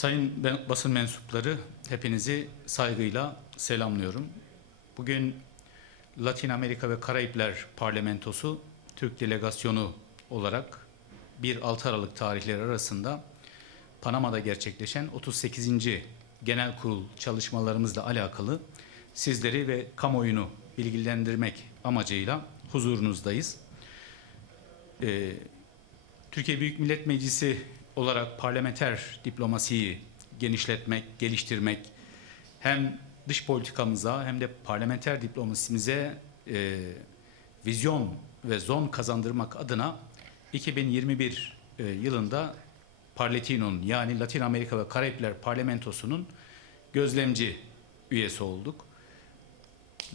Sayın basın mensupları hepinizi saygıyla selamlıyorum. Bugün Latin Amerika ve Karayipler Parlamentosu Türk delegasyonu olarak 1-6 Aralık tarihleri arasında Panama'da gerçekleşen 38. Genel Kurul çalışmalarımızla alakalı sizleri ve kamuoyunu bilgilendirmek amacıyla huzurunuzdayız. Ee, Türkiye Büyük Millet Meclisi olarak parlamenter diplomasiyi genişletmek, geliştirmek hem dış politikamıza hem de parlamenter diplomasimize e, vizyon ve zon kazandırmak adına 2021 e, yılında Parletino'nun yani Latin Amerika ve Karayipler Parlamentosu'nun gözlemci üyesi olduk.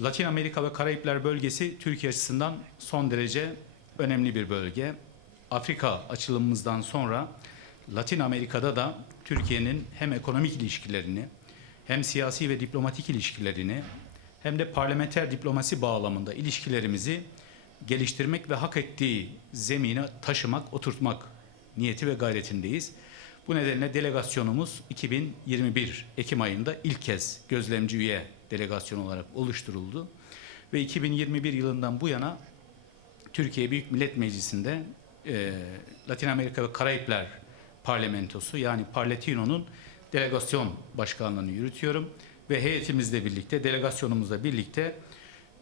Latin Amerika ve Karayipler bölgesi Türkiye açısından son derece önemli bir bölge. Afrika açılımımızdan sonra Latin Amerika'da da Türkiye'nin hem ekonomik ilişkilerini hem siyasi ve diplomatik ilişkilerini hem de parlamenter diplomasi bağlamında ilişkilerimizi geliştirmek ve hak ettiği zemine taşımak, oturtmak niyeti ve gayretindeyiz. Bu nedenle delegasyonumuz 2021 Ekim ayında ilk kez gözlemci üye delegasyon olarak oluşturuldu. Ve 2021 yılından bu yana Türkiye Büyük Millet Meclisi'nde e, Latin Amerika ve Karayipler Parlamentosu yani Parletino'nun delegasyon başkanlığını yürütüyorum ve heyetimizle birlikte, delegasyonumuzla birlikte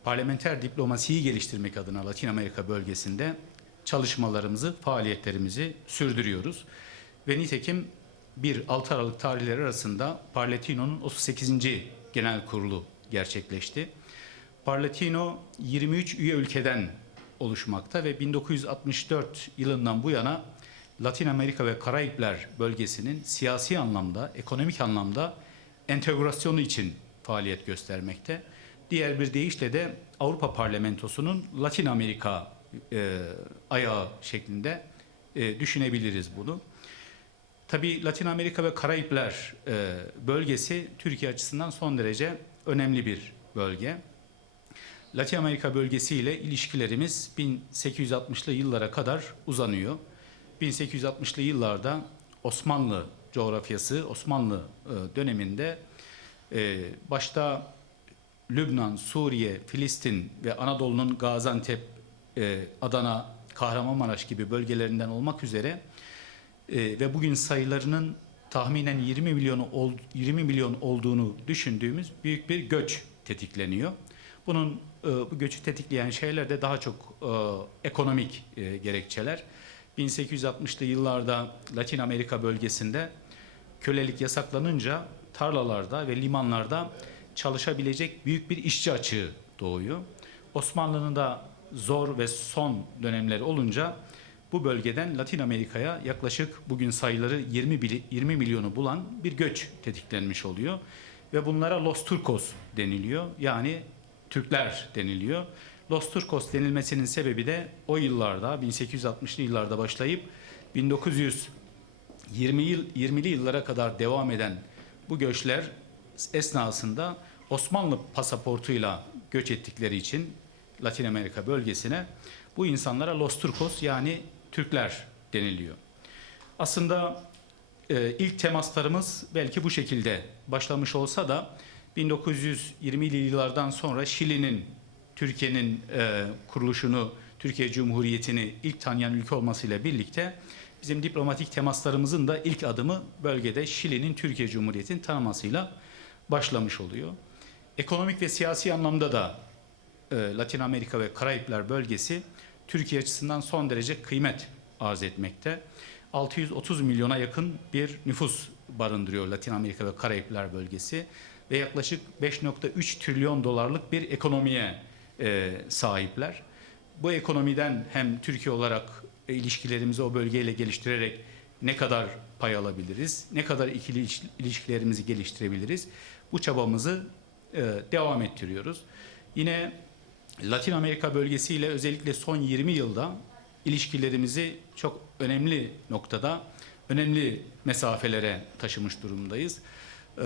parlamenter diplomasiyi geliştirmek adına Latin Amerika bölgesinde çalışmalarımızı, faaliyetlerimizi sürdürüyoruz. Ve nitekim 1-6 Aralık tarihleri arasında Parletino'nun 38. Genel Kurulu gerçekleşti. Parletino 23 üye ülkeden oluşmakta ve 1964 yılından bu yana Latin Amerika ve Karayipler bölgesinin siyasi anlamda, ekonomik anlamda entegrasyonu için faaliyet göstermekte. Diğer bir deyişle de Avrupa Parlamentosu'nun Latin Amerika e, ayağı şeklinde e, düşünebiliriz bunu. Tabii Latin Amerika ve Karayipler e, bölgesi Türkiye açısından son derece önemli bir bölge. Latin Amerika bölgesiyle ilişkilerimiz 1860'lı yıllara kadar uzanıyor. 1860'lı yıllarda Osmanlı coğrafyası, Osmanlı e, döneminde e, başta Lübnan, Suriye, Filistin ve Anadolu'nun Gaziantep, e, Adana, Kahramanmaraş gibi bölgelerinden olmak üzere ve bugün sayılarının tahminen 20 milyon 20 milyon olduğunu düşündüğümüz büyük bir göç tetikleniyor. Bunun bu göçü tetikleyen şeyler de daha çok ekonomik gerekçeler. 1860'lı yıllarda Latin Amerika bölgesinde kölelik yasaklanınca tarlalarda ve limanlarda çalışabilecek büyük bir işçi açığı doğuyor. Osmanlı'nın da zor ve son dönemleri olunca bu bölgeden Latin Amerika'ya yaklaşık bugün sayıları 20, bili- 20 milyonu bulan bir göç tetiklenmiş oluyor. Ve bunlara Los Turcos deniliyor. Yani Türkler deniliyor. Los Turcos denilmesinin sebebi de o yıllarda 1860'lı yıllarda başlayıp 1920 yıl 20'li yıllara kadar devam eden bu göçler esnasında Osmanlı pasaportuyla göç ettikleri için Latin Amerika bölgesine bu insanlara Los Turcos yani Türkler deniliyor. Aslında e, ilk temaslarımız belki bu şekilde başlamış olsa da 1920'li yıllardan sonra Şili'nin Türkiye'nin e, kuruluşunu, Türkiye Cumhuriyeti'ni ilk tanıyan ülke olmasıyla birlikte bizim diplomatik temaslarımızın da ilk adımı bölgede Şili'nin Türkiye Cumhuriyeti'ni tanımasıyla başlamış oluyor. Ekonomik ve siyasi anlamda da e, Latin Amerika ve Karayipler bölgesi Türkiye açısından son derece kıymet arz etmekte. 630 milyona yakın bir nüfus barındırıyor Latin Amerika ve Karayipler bölgesi ve yaklaşık 5.3 trilyon dolarlık bir ekonomiye e, sahipler. Bu ekonomiden hem Türkiye olarak e, ilişkilerimizi o bölgeyle geliştirerek ne kadar pay alabiliriz, ne kadar ikili iş- ilişkilerimizi geliştirebiliriz bu çabamızı e, devam ettiriyoruz. Yine Latin Amerika bölgesiyle özellikle son 20 yılda ilişkilerimizi çok önemli noktada, önemli mesafelere taşımış durumdayız. Ee,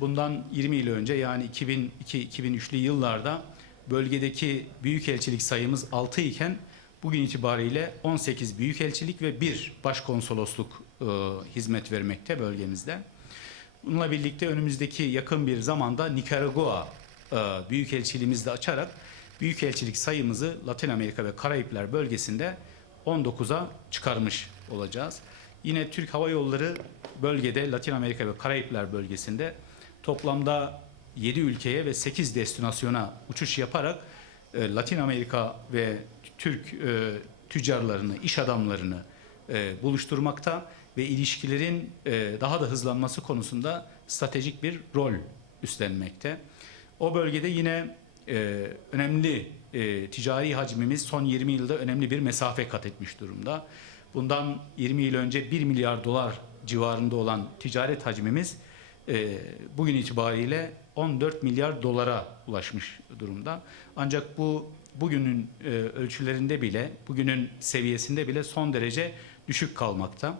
Bundan 20 yıl önce yani 2002-2003'lü yıllarda bölgedeki büyükelçilik sayımız 6 iken bugün itibariyle 18 büyükelçilik ve bir başkonsolosluk e, hizmet vermekte bölgemizde. Bununla birlikte önümüzdeki yakın bir zamanda Nikaragua e, büyükelçiliğimizi de açarak büyükelçilik sayımızı Latin Amerika ve Karayipler bölgesinde 19'a çıkarmış olacağız. Yine Türk Hava Yolları bölgede Latin Amerika ve Karayipler bölgesinde toplamda 7 ülkeye ve 8 destinasyona uçuş yaparak e, Latin Amerika ve Türk e, tüccarlarını, iş adamlarını e, buluşturmakta ve ilişkilerin e, daha da hızlanması konusunda stratejik bir rol üstlenmekte. O bölgede yine e, önemli e, ticari hacmimiz son 20 yılda önemli bir mesafe kat etmiş durumda. Bundan 20 yıl önce 1 milyar dolar civarında olan ticaret hacmimiz e, bugün itibariyle 14 milyar dolara ulaşmış durumda. Ancak bu bugünün e, ölçülerinde bile, bugünün seviyesinde bile son derece düşük kalmakta.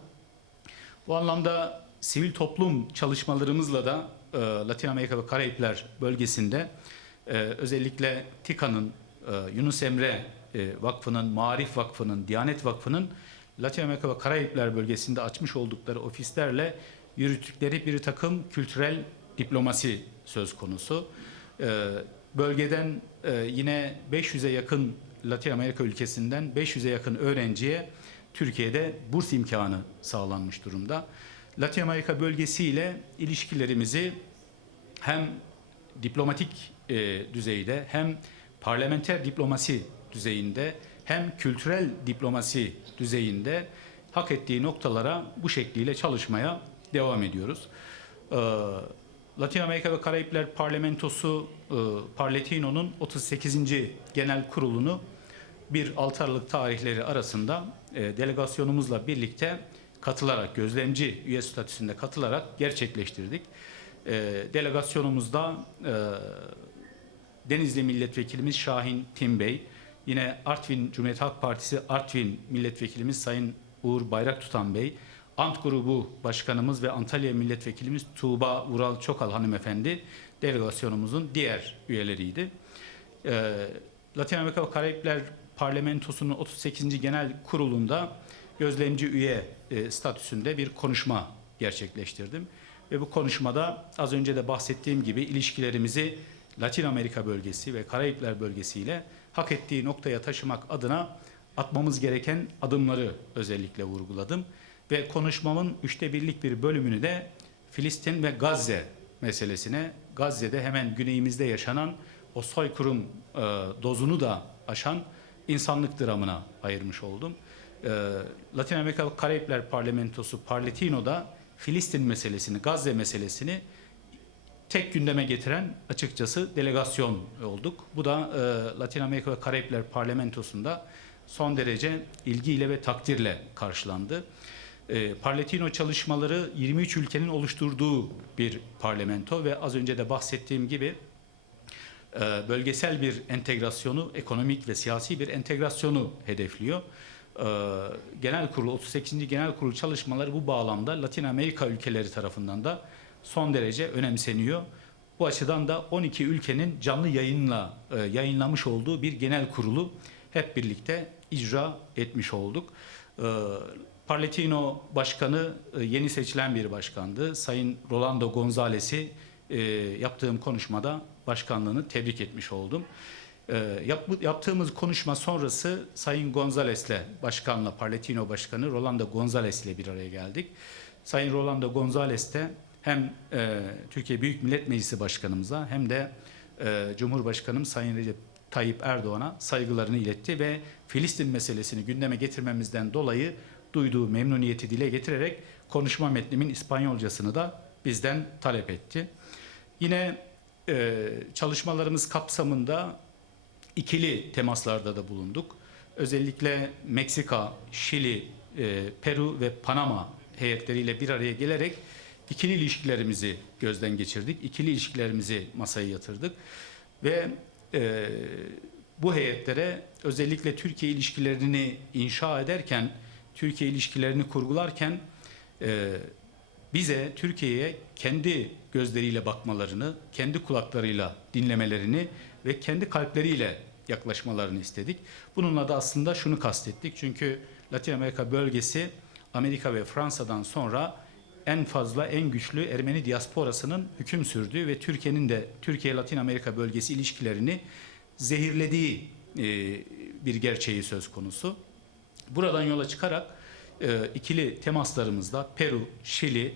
Bu anlamda sivil toplum çalışmalarımızla da e, Latin Amerika ve Karayipler bölgesinde e, özellikle TİKA'nın, e, Yunus Emre e, Vakfı'nın, Marif Vakfı'nın, Diyanet Vakfı'nın Latin Amerika ve Karayipler bölgesinde açmış oldukları ofislerle yürüttükleri bir takım kültürel diplomasi söz konusu. E, bölgeden e, yine 500'e yakın Latin Amerika ülkesinden 500'e yakın öğrenciye Türkiye'de burs imkanı sağlanmış durumda. Latin Amerika bölgesiyle ilişkilerimizi hem diplomatik e, düzeyde hem parlamenter diplomasi düzeyinde hem kültürel diplomasi düzeyinde hak ettiği noktalara bu şekliyle çalışmaya devam ediyoruz. Ee, Latin Amerika ve Karayipler Parlamentosu e, Parletino'nun 38. Genel Kurulu'nu 1-6 Aralık tarihleri arasında e, delegasyonumuzla birlikte katılarak, gözlemci üye statüsünde katılarak gerçekleştirdik. E, delegasyonumuzda e, Denizli Milletvekilimiz Şahin Tim Bey, yine Artvin Cumhuriyet Halk Partisi Artvin Milletvekilimiz Sayın Uğur Bayraktutan Bey, Ant Grubu Başkanımız ve Antalya Milletvekilimiz Tuğba Vural Çokal Hanımefendi delegasyonumuzun diğer üyeleriydi. Ee, Latin Amerika ve Karayipler Parlamentosu'nun 38. Genel Kurulu'nda gözlemci üye e, statüsünde bir konuşma gerçekleştirdim. Ve bu konuşmada az önce de bahsettiğim gibi ilişkilerimizi Latin Amerika bölgesi ve Karayipler bölgesiyle hak ettiği noktaya taşımak adına atmamız gereken adımları özellikle vurguladım. Ve konuşmamın üçte birlik bir bölümünü de Filistin ve Gazze meselesine, Gazze'de hemen güneyimizde yaşanan o soykırım e, dozunu da aşan insanlık dramına ayırmış oldum. E, Latin Amerika Karayipler Parlamentosu Parletino'da Filistin meselesini, Gazze meselesini tek gündeme getiren açıkçası delegasyon olduk. Bu da e, Latin Amerika ve Karayipler Parlamentosu'nda son derece ilgiyle ve takdirle karşılandı. E, Parletino çalışmaları 23 ülkenin oluşturduğu bir parlamento ve az önce de bahsettiğim gibi e, bölgesel bir entegrasyonu, ekonomik ve siyasi bir entegrasyonu hedefliyor. E, Genel Kurulu, 38. Genel Kurulu çalışmaları bu bağlamda Latin Amerika ülkeleri tarafından da son derece önemseniyor. Bu açıdan da 12 ülkenin canlı yayınla e, yayınlamış olduğu bir genel kurulu hep birlikte icra etmiş olduk. E, Parletino Başkanı e, yeni seçilen bir başkandı. Sayın Rolando Gonzalez'i e, yaptığım konuşmada başkanlığını tebrik etmiş oldum. E, yap, yaptığımız konuşma sonrası Sayın Gonzalez'le başkanla Parletino Başkanı Rolando Gonzalez ile bir araya geldik. Sayın Rolando Gonzalez de hem Türkiye Büyük Millet Meclisi Başkanımıza hem de Cumhurbaşkanım Sayın Recep Tayyip Erdoğan'a saygılarını iletti ve Filistin meselesini gündeme getirmemizden dolayı duyduğu memnuniyeti dile getirerek konuşma metnimin İspanyolcasını da bizden talep etti. Yine e, çalışmalarımız kapsamında ikili temaslarda da bulunduk. Özellikle Meksika, Şili, e, Peru ve Panama heyetleriyle bir araya gelerek ikili ilişkilerimizi gözden geçirdik. İkili ilişkilerimizi masaya yatırdık. Ve e, bu heyetlere özellikle Türkiye ilişkilerini inşa ederken, Türkiye ilişkilerini kurgularken e, bize Türkiye'ye kendi gözleriyle bakmalarını, kendi kulaklarıyla dinlemelerini ve kendi kalpleriyle yaklaşmalarını istedik. Bununla da aslında şunu kastettik. Çünkü Latin Amerika bölgesi Amerika ve Fransa'dan sonra en fazla, en güçlü Ermeni diasporasının hüküm sürdüğü ve Türkiye'nin de Türkiye-Latin Amerika bölgesi ilişkilerini zehirlediği e, bir gerçeği söz konusu. Buradan yola çıkarak e, ikili temaslarımızda Peru, Şili,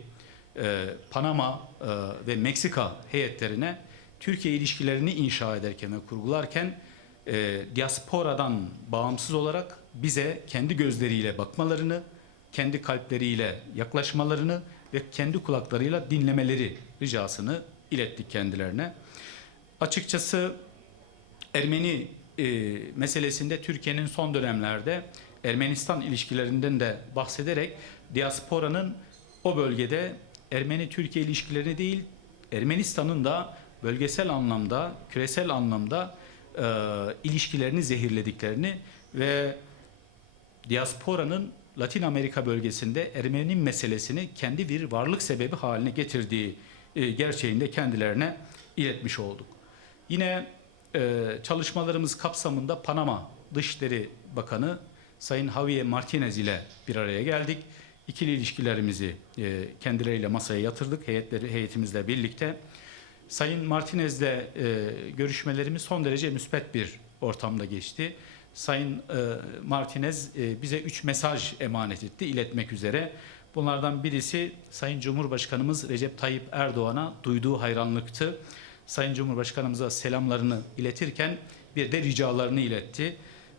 e, Panama e, ve Meksika heyetlerine Türkiye ilişkilerini inşa ederken ve kurgularken e, diasporadan bağımsız olarak bize kendi gözleriyle bakmalarını, kendi kalpleriyle yaklaşmalarını ve kendi kulaklarıyla dinlemeleri ricasını ilettik kendilerine. Açıkçası Ermeni e, meselesinde Türkiye'nin son dönemlerde Ermenistan ilişkilerinden de bahsederek diasporanın o bölgede Ermeni-Türkiye ilişkilerini değil, Ermenistan'ın da bölgesel anlamda, küresel anlamda e, ilişkilerini zehirlediklerini ve diasporanın Latin Amerika bölgesinde Ermeni meselesini kendi bir varlık sebebi haline getirdiği e, gerçeğinde kendilerine iletmiş olduk. Yine e, çalışmalarımız kapsamında Panama Dışişleri Bakanı Sayın Javier Martinez ile bir araya geldik. İkili ilişkilerimizi e, kendileriyle masaya yatırdık heyetleri heyetimizle birlikte. Sayın Martinez'le e, görüşmelerimiz son derece müspet bir ortamda geçti. Sayın e, Martinez e, bize üç mesaj emanet etti iletmek üzere. Bunlardan birisi Sayın Cumhurbaşkanımız Recep Tayyip Erdoğan'a duyduğu hayranlıktı. Sayın Cumhurbaşkanımıza selamlarını iletirken bir de ricalarını iletti.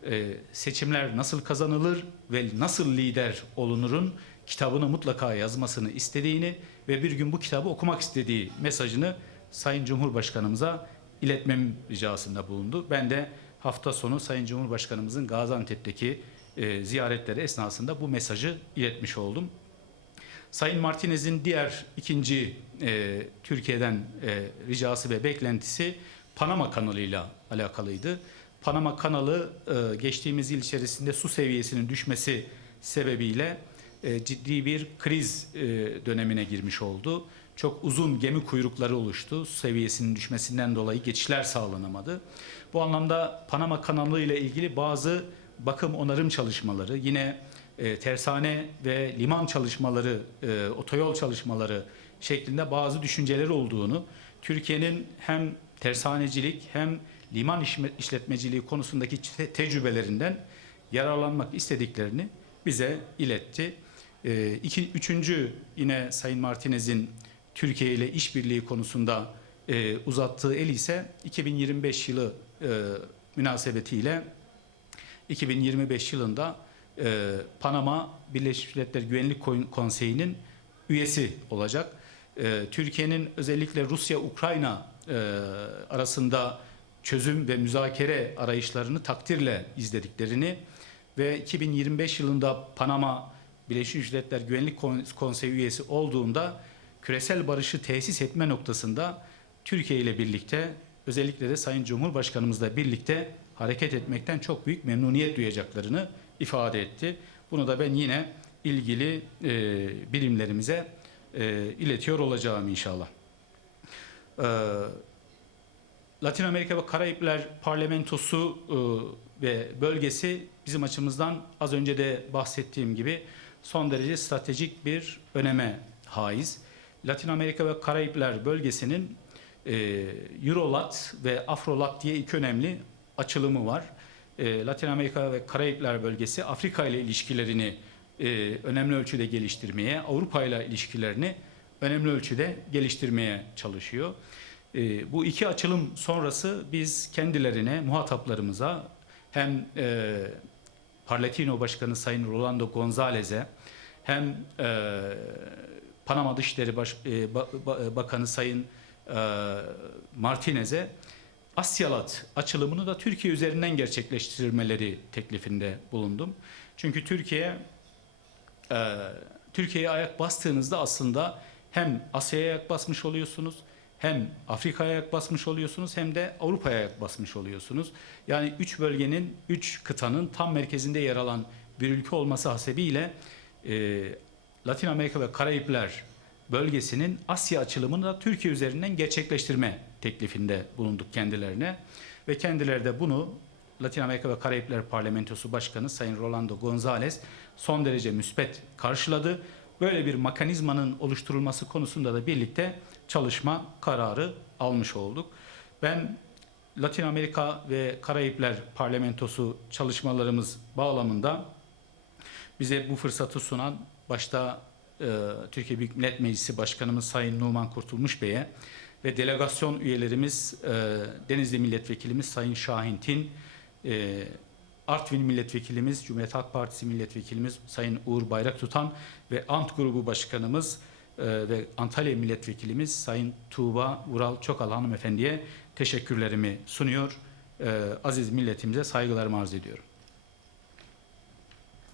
E, seçimler nasıl kazanılır ve nasıl lider olunurun kitabını mutlaka yazmasını istediğini ve bir gün bu kitabı okumak istediği mesajını Sayın Cumhurbaşkanımıza iletmem ricasında bulundu. Ben de hafta sonu Sayın Cumhurbaşkanımızın Gaziantep'teki e, ziyaretleri esnasında bu mesajı iletmiş oldum. Sayın Martinez'in diğer ikinci e, Türkiye'den e, ricası ve beklentisi Panama kanalıyla alakalıydı. Panama kanalı e, geçtiğimiz yıl içerisinde su seviyesinin düşmesi sebebiyle e, ciddi bir kriz e, dönemine girmiş oldu. Çok uzun gemi kuyrukları oluştu. Su seviyesinin düşmesinden dolayı geçişler sağlanamadı. Bu anlamda Panama kanalı ile ilgili bazı bakım onarım çalışmaları, yine tersane ve liman çalışmaları, e, otoyol çalışmaları şeklinde bazı düşünceler olduğunu, Türkiye'nin hem tersanecilik hem liman işletmeciliği konusundaki te- tecrübelerinden yararlanmak istediklerini bize iletti. E, iki, üçüncü yine Sayın Martinez'in Türkiye ile işbirliği konusunda e, uzattığı el ise 2025 yılı e, münasebetiyle 2025 yılında e, Panama Birleşmiş Milletler Güvenlik Kon- Konseyi'nin üyesi olacak. E, Türkiye'nin özellikle Rusya-Ukrayna e, arasında çözüm ve müzakere arayışlarını takdirle izlediklerini ve 2025 yılında Panama Birleşmiş Milletler Güvenlik Kon- Konseyi üyesi olduğunda küresel barışı tesis etme noktasında Türkiye ile birlikte özellikle de Sayın Cumhurbaşkanımızla birlikte hareket etmekten çok büyük memnuniyet duyacaklarını ifade etti. Bunu da ben yine ilgili e, birimlerimize e, iletiyor olacağım inşallah. E, Latin Amerika ve Karayipler Parlamentosu e, ve bölgesi bizim açımızdan az önce de bahsettiğim gibi son derece stratejik bir öneme haiz. Latin Amerika ve Karayipler bölgesinin e, Eurolat ve Afrolat diye iki önemli açılımı var. E, Latin Amerika ve Karayipler bölgesi Afrika ile ilişkilerini önemli ölçüde geliştirmeye, Avrupa ile ilişkilerini önemli ölçüde geliştirmeye çalışıyor. E, bu iki açılım sonrası biz kendilerine, muhataplarımıza hem e, Parlatino Başkanı Sayın Rolando Gonzalez'e hem e, Panama Dışişleri Baş, e, Ba- Ba- Bakanı Sayın e, Martinez'e Asyalat açılımını da Türkiye üzerinden gerçekleştirmeleri teklifinde bulundum. Çünkü Türkiye e, Türkiye'ye ayak bastığınızda aslında hem Asya'ya ayak basmış oluyorsunuz, hem Afrika'ya ayak basmış oluyorsunuz, hem de Avrupa'ya ayak basmış oluyorsunuz. Yani üç bölgenin, üç kıtanın tam merkezinde yer alan bir ülke olması hasebiyle e, Latin Amerika ve Karayipler bölgesinin Asya açılımını da Türkiye üzerinden gerçekleştirme teklifinde bulunduk kendilerine. Ve kendileri de bunu Latin Amerika ve Karayipler Parlamentosu Başkanı Sayın Rolando González son derece müspet karşıladı. böyle bir mekanizmanın oluşturulması konusunda da birlikte çalışma kararı almış olduk. Ben Latin Amerika ve Karayipler Parlamentosu çalışmalarımız bağlamında bize bu fırsatı sunan başta e, Türkiye Büyük Millet Meclisi Başkanımız Sayın Numan Kurtulmuş Bey'e ve delegasyon üyelerimiz e, Denizli Milletvekilimiz Sayın Şahin Tin, e, Artvin Milletvekilimiz, Cumhuriyet Halk Partisi Milletvekilimiz Sayın Uğur Bayraktutan ve Ant Grubu Başkanımız ve Antalya Milletvekilimiz Sayın Tuğba Vural Çokal Hanımefendiye teşekkürlerimi sunuyor. E, aziz milletimize saygılarımı arz ediyorum.